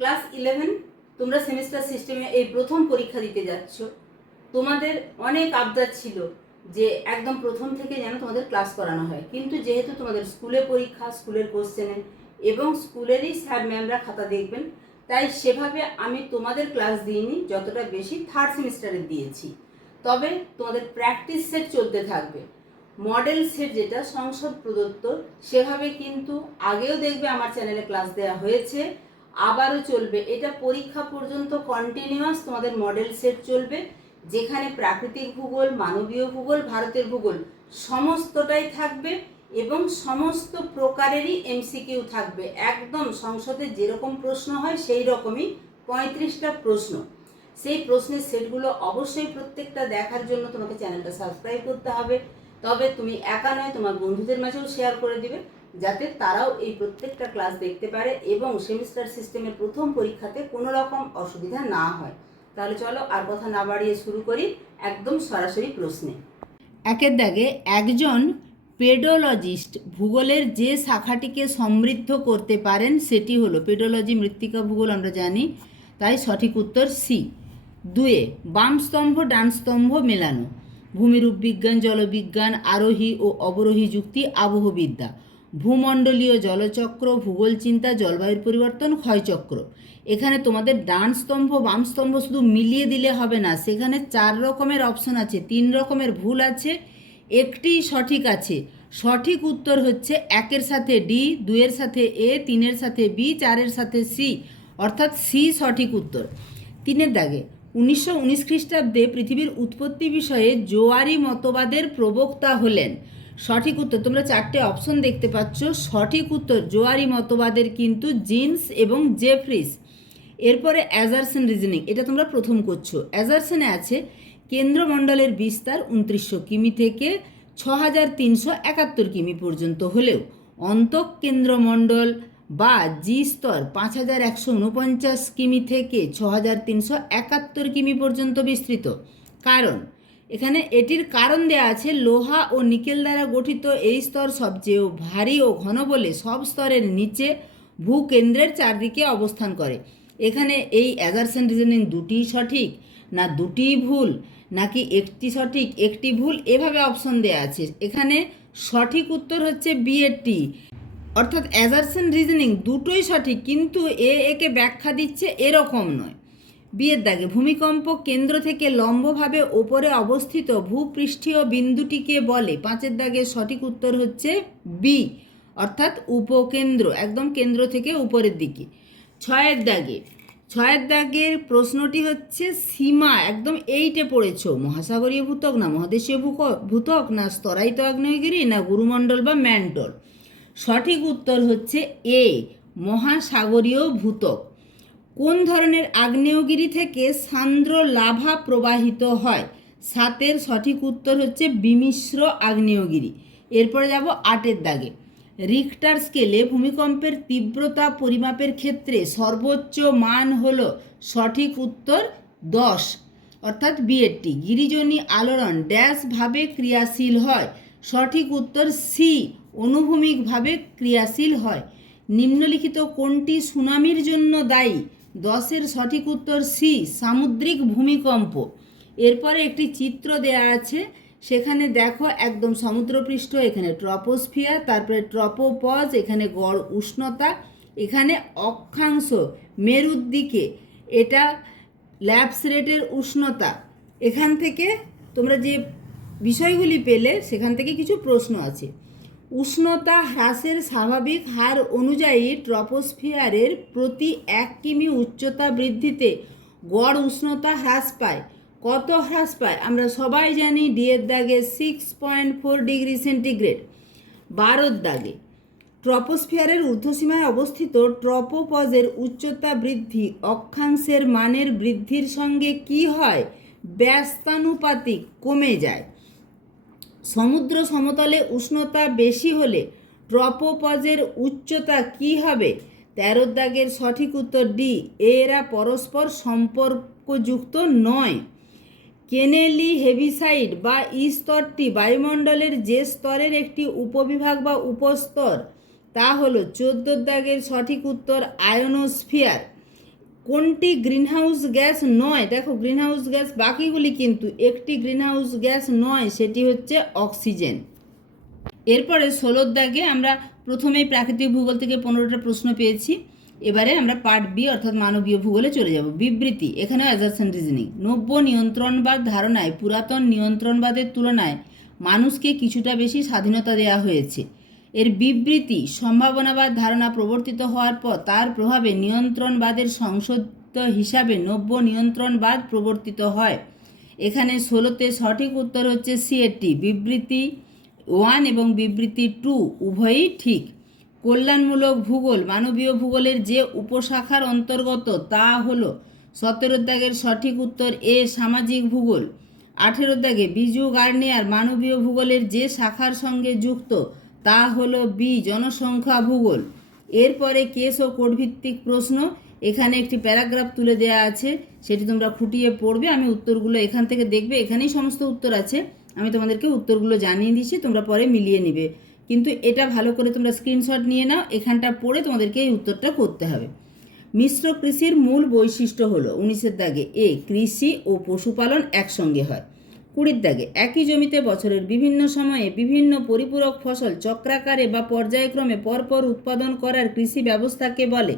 Class 11 তোমরা semester সিস্টেমে এই প্রথম পরীক্ষা দিতে যাচ্ছ। তোমাদের অনেক আবদার ছিল যে একদম প্রথম থেকে যেন তোমাদের ক্লাস করানো হয়, কিন্তু যেহেতু তোমাদের স্কুলে পরীক্ষা, স্কুলের কোশ্চেনে এবং স্কুলেরই স্যার ম্যামরা খাতা দেখবেন, তাই সেভাবে আমি তোমাদের ক্লাস দিইনি, যতটা বেশি থার্ড সেমিস্টারে দিয়েছি। তবে তোমাদের প্র্যাকটিস সেট চলতে থাকবে। মডেল সেট যেটা সংসদ প্রদত্ত, সেভাবে কিন্তু আগেও দেখবে আমার চ্যানেলে ক্লাস দেওয়া হয়েছে, আবারও চলবে। এটা পরীক্ষা পর্যন্ত কন্টিনিউয়াস তোমাদের মডেল সেট চলবে, যেখানে প্রাকৃতিক ভূগোল, মানবীয় ভূগোল, ভারতের ভূগোল সমস্তটাই থাকবে এবং সমস্ত প্রকারেরই এমসিকিউ থাকবে। একদম সংসদে যেরকম প্রশ্ন হয় সেই রকমই 35টা প্রশ্ন। সেই প্রশ্নের সেটগুলো অবশ্যই প্রত্যেকটা দেখার জন্য তোমাকে চ্যানেলটা সাবস্ক্রাইব করতে হবে। তবে তুমি একা নয়, তোমার বন্ধুদের মাঝেও শেয়ার করে দিবে, যাতে তারাও এই প্রত্যেকটা ক্লাস দেখতে পারে এবং সেমিস্টার সিস্টেমের প্রথম পরীক্ষাতে কোনো রকম অসুবিধা না হয়। তাহলে চলো আর কথা না বাড়িয়ে শুরু করি একদম সরাসরি প্রশ্নে। একের দাগে, একজন পেডোলজিস্ট ভূগোলের যে শাখাটিকে সমৃদ্ধ করতে পারেন সেটি হলো, পেডোলজি মৃত্তিকা ভূগোল আমরা জানি, তাই সঠিক উত্তর সি। দুয়ে, বাম স্তম্ভ ডান স্তম্ভ মেলানো, ভূমিরূপ বিজ্ঞান, জলবিজ্ঞান, আরোহী ও অবরোহী যুক্তি, আবহবিদ্যা, ভূমণ্ডলীয় জলচক্র, ভূগোল চিন্তা, জলবায়ুর পরিবর্তন, ক্ষয়চক্র। এখানে তোমাদের ডান স্তম্ভ বাম স্তম্ভ শুধু মিলিয়ে দিলে হবে না, সেখানে 4 রকমের অপশন আছে, 3 রকমের ভুল আছে, একটি সঠিক আছে। সঠিক উত্তর হচ্ছে 1-এর সাথে ডি, 2-এর সাথে এ, 3-এর সাথে বি, 4-এর সাথে সি, অর্থাৎ সি সঠিক উত্তর। 3-এর দাগে, 1919 খ্রিস্টাব্দে পৃথিবীর উৎপত্তি বিষয়ে জোয়ারি মতবাদের প্রবক্তা হলেন। সঠিক উত্তর, তোমরা 4টে অপশন দেখতে পাচ্ছ, সঠিক উত্তর জোয়ারি মতবাদের কিন্তু জিন্স এবং জেফ্রিস। এরপরে অ্যাজারসন রিজনিং, এটা তোমরা প্রথম করছো। অ্যাজারসনে আছে কেন্দ্রমণ্ডলের বিস্তার 2900 কিমি থেকে 6371 কিমি পর্যন্ত হলেও অন্তঃকেন্দ্রমণ্ডল বা জি স্তর 5149 কিমি থেকে 6371 কিমি পর্যন্ত বিস্তৃত। কারণ এখানে এটির কারণ দেয়া আছে, লোহা ও নিকেল দ্বারা গঠিত এই স্তর সবচেয়ে ভারী ও ঘন বলে সব স্তরের নিচে ভূকেন্দ্রের চারদিকে অবস্থান করে। এখানে এই অ্যাজারসন রিজনিং দুটিই সঠিক না দুটিই ভুল, নাকি একটি সঠিক একটি ভুল, এভাবে অপশন দেয়া আছে। এখানে সঠিক উত্তর হচ্ছে বি এরটি, অর্থাৎ অ্যাজারসন রিজনিং দুটোই সঠিক, কিন্তু একে ব্যাখ্যা দিচ্ছে এরকম নয়। বিয়ের দাগে, ভূমিকম্প কেন্দ্র থেকে লম্বভাবে ওপরে অবস্থিত ভূপৃষ্ঠীয় বিন্দুটিকে বলে। 5-এর দাগে সঠিক উত্তর হচ্ছে বি, অর্থাৎ উপকেন্দ্র, একদম কেন্দ্র থেকে উপরের দিকে। 6-এর দাগের প্রশ্নটি হচ্ছে সীমা, একদম 8-এ পড়েছো, মহাসাগরীয় ভূত্বক না মহাদেশীয় ভূত্বক না স্তরায়িত আগ্নেয়গিরি না গুরুমণ্ডল বা ম্যান্টল। সঠিক উত্তর হচ্ছে এ, মহাসাগরীয় ভূত্বক। কোন ধরনের আগ্নেয়গিরি থেকে সান্দ্র লাভা প্রবাহিত হয়? 7-এর সঠিক উত্তর হচ্ছে বিমিশ্র আগ্নেয়গিরি। এরপরে যাব 8-এর দাগে, রিক্টার স্কেলে ভূমিকম্পের তীব্রতা পরিমাপের ক্ষেত্রে সর্বোচ্চ মান হল, সঠিক উত্তর 10, অর্থাৎ বিএডটি। গিরিজনী আলোড়ন ড্যাশ ভাবে ক্রিয়াশীল হয়? সঠিক উত্তর সি, অনুভূমিকভাবে ক্রিয়াশীল হয়। নিম্নলিখিত কোনটি সুনামির জন্য দায়ী? 10-এর সঠিক উত্তর সি, সামুদ্রিক ভূমিকম্প। এরপরে একটি চিত্র দেয়া আছে, সেখানে দেখো একদম সমুদ্রপৃষ্ঠ, এখানে ট্রপোস্ফিয়ার, তারপরে ট্রপোপজ, এখানে গড় উষ্ণতা, এখানে অক্ষাংশ মেরুর দিকে এটা ল্যাপস রেটের উষ্ণতা। এখান থেকে তোমরা যে বিষয়গুলি পেলে সেখান থেকে কিছু প্রশ্ন আছে। উষ্ণতা হ্রাসের স্বাভাবিক হার অনুযায়ী ট্রপোস্ফিয়ারের প্রতি 1 কিমি উচ্চতা বৃদ্ধিতে গড় উষ্ণতা হ্রাস পায়। কত হ্রাস পায়? আমরা সবাই জানি ডি-এর দাগে 6.4 ডিগ্রি সেন্টিগ্রেড। 12-এর দাগে, ট্রপোস্ফিয়ারের ঊর্ধ্বসীমায় অবস্থিত ট্রপোপজের উচ্চতা বৃদ্ধি অক্ষাংশের মানের বৃদ্ধির সঙ্গে কি হয়? ব্যস্তানুপাতিক, কমে যায়। সমুদ্র সমতলে উষ্ণতা বেশি হলে ট্রপোপজের উচ্চতা কি হবে? 13-এর দাগের সঠিক উত্তর ডি, এরা পরস্পর সম্পর্কযুক্ত নয়। কেনেলি হেভিসাইড বা ই স্তরটি বায়ুমণ্ডলের যে স্তরের একটি উপবিভাগ বা উপস্তর, তা হলো 14-এর দাগের সঠিক উত্তর আয়োনোস্ফিয়ার। কোনটি গ্রিনহাউস গ্যাস নয়? দেখো গ্রিনহাউস গ্যাস বাকিগুলি, কিন্তু একটি গ্রিনহাউস গ্যাস নয়, সেটি হচ্ছে অক্সিজেন। এরপরে 16 দাগে আমরা প্রথমেই প্রাকৃতিক ভূগোল থেকে 15টা প্রশ্ন পেয়েছি। এবারে আমরা পার্ট বি অর্থাৎ মানবীয় ভূগোলে চলে যাব। বিবৃতি, এখানে অ্যাজারশন রিজনিং। নব্য নিয়ন্ত্রণবাদ ধারণায় পুরাতন নিয়ন্ত্রণবাদের তুলনায় মানুষকে কিছুটা বেশি স্বাধীনতা দেওয়া হয়েছে। এর বিবৃতি, সম্ভাবনাবাদ ধারণা প্রবর্তিত হওয়ার পর তার প্রভাবে নিয়ন্ত্রণবাদের সংশোধিত হিসাবে নব্য নিয়ন্ত্রণবাদ প্রবর্তিত হয়। এখানে 16তে সঠিক উত্তর হচ্ছে সি-80। বিবৃতি 1 এবং বিবৃতি 2 উভয়ই ঠিক। কল্যাণমূলক ভূগোল মানবীয় ভূগোলের যে উপশাখার অন্তর্গত তা হলো 17 দাগের সঠিক উত্তর এ। সামাজিক ভূগোল। 18 দাগে বিজু গার্নিয়ার মানবীয় ভূগোলের যে শাখার সঙ্গে যুক্ত তা হলো বি। জনসংখ্যা ভূগোল। এরপরে কেস ও কোডভিত্তিক প্রশ্ন। এখানে একটি প্যারাগ্রাফ তুলে দেওয়া আছে, সেটি তোমরা খুঁটিয়ে পড়বে। আমি উত্তরগুলো এখান থেকে দেখবে, এখানেই সমস্ত উত্তর আছে। আমি তোমাদেরকে উত্তরগুলো জানিয়ে দিচ্ছি, তোমরা পরে মিলিয়ে নিবে, কিন্তু এটা ভালো করে তোমরা স্ক্রিনশট নিয়ে নাও। এখানটা পড়ে তোমাদেরকে এই উত্তরটা করতে হবে। মিশ্র কৃষির মূল বৈশিষ্ট্য হলো 19 দাগে এ। কৃষি ও পশুপালন একসঙ্গে হয়। 20 দাগে একই জমিতে বছরের বিভিন্ন সময়ে বিভিন্ন পরিপূরক ফসল চক্রাকারে বা পর্যায়ক্রমে পরপর উৎপাদন করার কৃষি ব্যবস্থাকে বলে।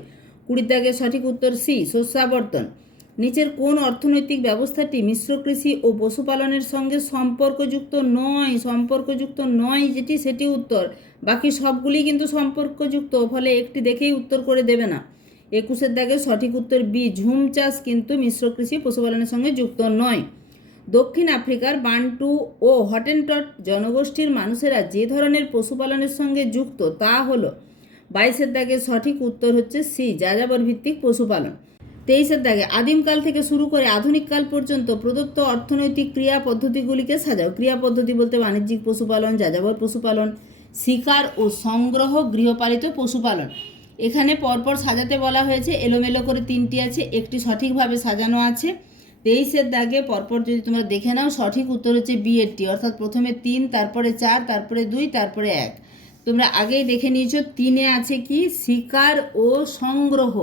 20 দাগে সঠিক উত্তর সি। শস্যাবর্তন। নিচের কোন অর্থনৈতিক ব্যবস্থাটি মিশ্র কৃষি ও পশুপালনের সঙ্গে সম্পর্কযুক্ত নয় যেটি, সেটি উত্তর। বাকি সবগুলি কিন্তু সম্পর্কযুক্ত, ফলে একটি দেখেই উত্তর করে দেবে না। 21 দাগে সঠিক উত্তর বি। ঝুম চাষ কিন্তু মিশ্র কৃষি পশুপালনের সঙ্গে যুক্ত নয়। দক্ষিণ আফ্রিকার বান্টু ও হটেনটট জনগোষ্ঠীর মানুষেরা যে ধরনের পশুপালনের সঙ্গে যুক্ত তা হলো। 22 দাগে সঠিক উত্তর হচ্ছে সি। যাযাবর ভিত্তিক পশুপালন। 23 দাগে আদিমকাল থেকে শুরু করে আধুনিককাল পর্যন্ত প্রদত্ত অর্থনৈতিক ক্রিয়া পদ্ধতিগুলিকে সাজাও। ক্রিয়া পদ্ধতি বলতে বাণিজ্যিক পশুপালন, যাযাবর পশুপালন, শিকার ও সংগ্রহ, গৃহপালিত পশুপালন। এখানে পরপর সাজাতে বলা হয়েছে, এলোমেলো করে 3টি আছে, একটি সঠিকভাবে সাজানো আছে। 23 দাগে পরপর যদি তোমরা দেখে নাও, সঠিক উত্তর হচ্ছে বি-80, অর্থাৎ প্রথমে 3, তারপরে 4, তারপরে 2, তারপরে 1। তোমরা আগেই দেখে নিয়েছো 3-এ আছে কি? শিকার ও সংগ্রহ।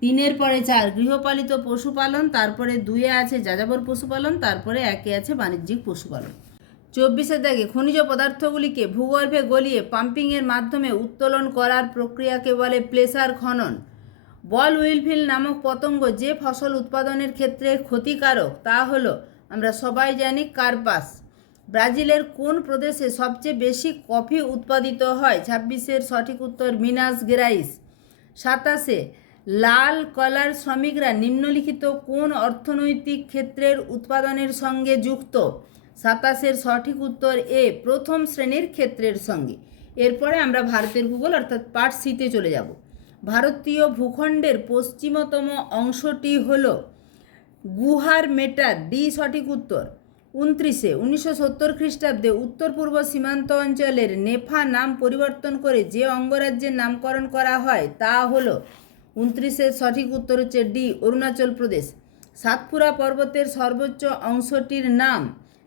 3-এর পরে 4 গৃহপালিত পশুপালন, তারপরে 2-এ আছে যাযাবর পশুপালন, তারপরে 1-এ আছে বাণিজ্যিক পশুপালন। 24 দাগে খনিজ পদার্থগুলিকে ভূগর্ভে গলিয়ে পাম্পিংয়ের মাধ্যমে উত্তোলন করার প্রক্রিয়াকে বলে প্লেসার খনন। বল উইলফিল নামক পতঙ্গ যে ফসল উৎপাদনের ক্ষেত্রে ক্ষতিকারক তা হলো, আমরা সবাই জানি, কার্পাস। ব্রাজিলের কোন প্রদেশে সবচেয়ে বেশি কফি উৎপাদিত হয়? 26-এর সঠিক উত্তর মিনাস গেরাইস। 27-এ লাল কলার শ্রমিকরা নিম্নলিখিত কোন অর্থনৈতিক ক্ষেত্রের উৎপাদনের সঙ্গে যুক্ত? 27-এর সঠিক উত্তর এ। প্রথম শ্রেণীর ক্ষেত্রের সঙ্গে। এরপরে আমরা ভারতের ভূগোল অর্থাৎ পার্ট সিতে চলে যাব। ভারতীয় ভূখণ্ডের পশ্চিমতম অংশটি হল গুহার মেটার। ডি সঠিক উত্তর। 29-এ 1970 খ্রিস্টাব্দে উত্তর পূর্ব সীমান্ত অঞ্চলের নেফা নাম পরিবর্তন করে যে অঙ্গরাজ্যের নামকরণ করা হয় তা হল। 29-এর সঠিক উত্তর হচ্ছে ডি, অরুণাচল প্রদেশ। সাতপুরা পর্বতের সর্বোচ্চ অংশটির নাম।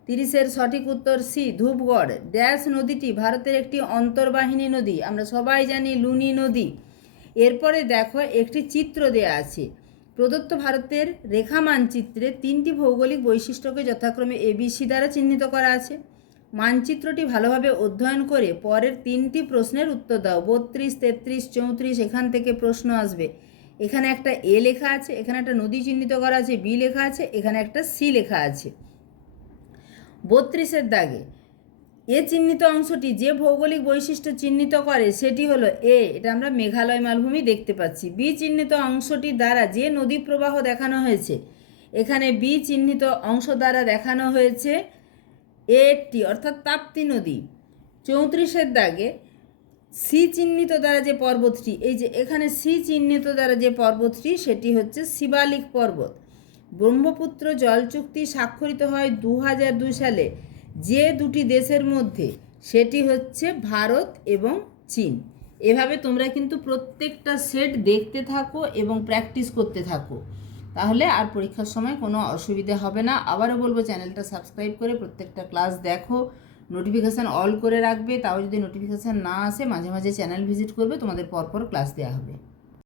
30-এর সঠিক উত্তর সি, ধূপগড়। ড্যাশ নদীটি ভারতের একটি অন্তর্বাহিনী নদী, আমরা সবাই জানি লুনি নদী। এরপরে দেখো একটি চিত্র দেয়া আছে। প্রদত্ত ভারতের রেখা মানচিত্রে 3টি ভৌগোলিক বৈশিষ্ট্যকে যথাক্রমে ABC দ্বারা চিহ্নিত করা আছে। মানচিত্রটি ভালোভাবে অধ্যয়ন করে পরের 3টি প্রশ্নের উত্তর দাও। 32, 33, 34 এখান থেকে প্রশ্ন আসবে। এখানে একটা এ লেখা আছে, এখানে একটা নদী চিহ্নিত করা আছে, বি লেখা আছে, এখানে একটা সি লেখা আছে। 32-এর দাগে এ চিহ্নিত অংশটি যে ভৌগোলিক বৈশিষ্ট্য চিহ্নিত করে সেটি হলো এ, এটা আমরা মেঘালয় মালভূমি দেখতে পাচ্ছি। বি চিহ্নিত অংশটি দ্বারা যে নদী প্রবাহ দেখানো হয়েছে, এখানে বি চিহ্নিত অংশ দ্বারা দেখানো হয়েছে এটি, অর্থাৎ তাপ্তি নদী। 34-এর দাগে সি চিহ্নিত দ্বারা যে পর্বতটি, এই যে এখানে সি চিহ্নিত দ্বারা যে পর্বতটি, সেটি হচ্ছে শিবালিক পর্বত। ব্রহ্মপুত্র জল চুক্তি স্বাক্ষরিত হয় 2002 সালে যে দুটি দেশের মধ্যে, সেটি হচ্ছে ভারত এবং চীন। এভাবে তোমরা কিন্তু প্রত্যেকটা সেট দেখতে থাকো এবং প্র্যাকটিস করতে থাকো, তাহলে আর পরীক্ষার সময় কোনো অসুবিধা হবে না। আবারও বলবো, চ্যানেলটা সাবস্ক্রাইব করে প্রত্যেকটা ক্লাস দেখো, নোটিফিকেশান অল করে রাখবে। তাও যদি নোটিফিকেশান না আসে, মাঝে মাঝে চ্যানেল ভিজিট করবে, তোমাদের পরপর ক্লাস দেওয়া হবে।